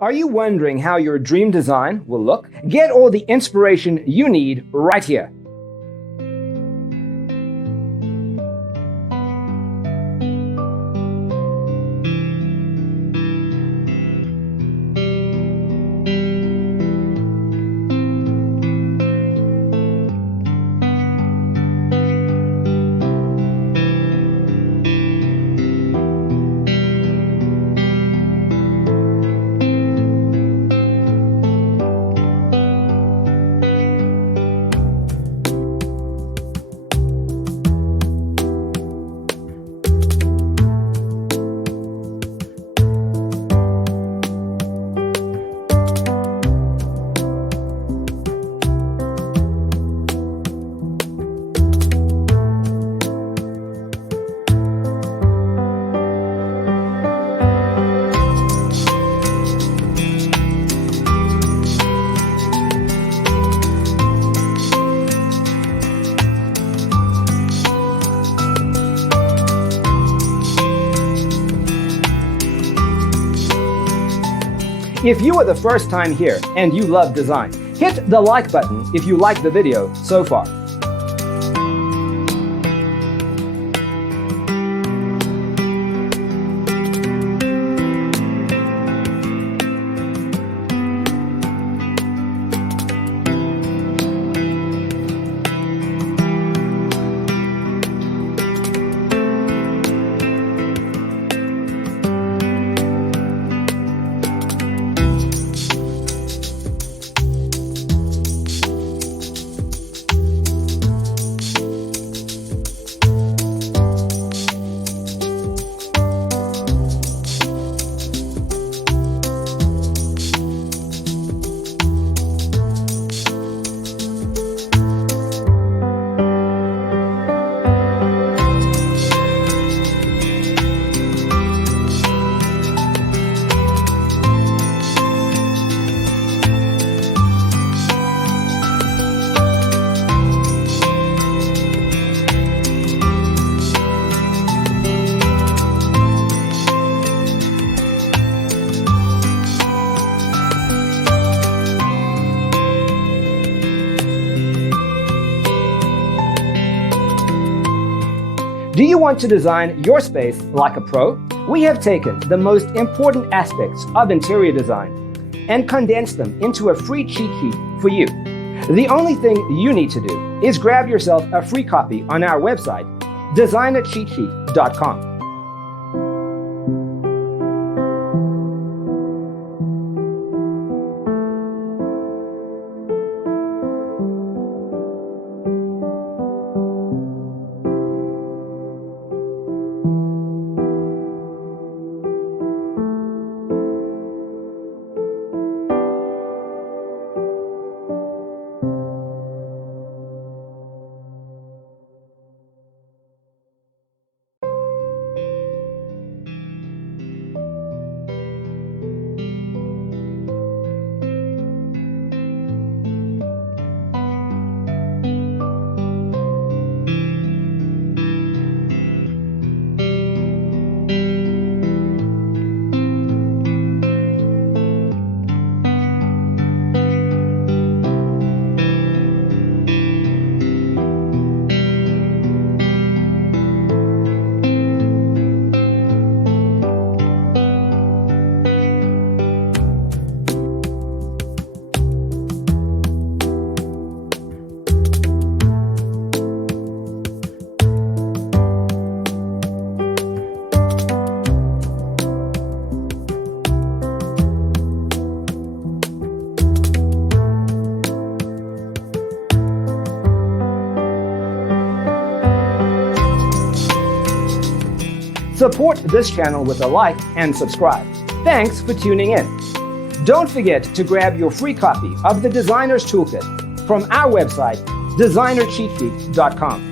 Are you wondering how your dream design will look? Get all the inspiration you need right here. If you are the first time here and you love design, hit the like button if you like the video so far. Do you want to design your space like a pro? We have taken the most important aspects of interior design and condensed them into a free cheat sheet for you. The only thing you need to do is grab yourself a free copy on our website, designercheatsheet.com. Support this channel with a like and subscribe. Thanks for tuning in. Don't forget to grab your free copy of the Designer's Toolkit from our website, designercheatsheet.com.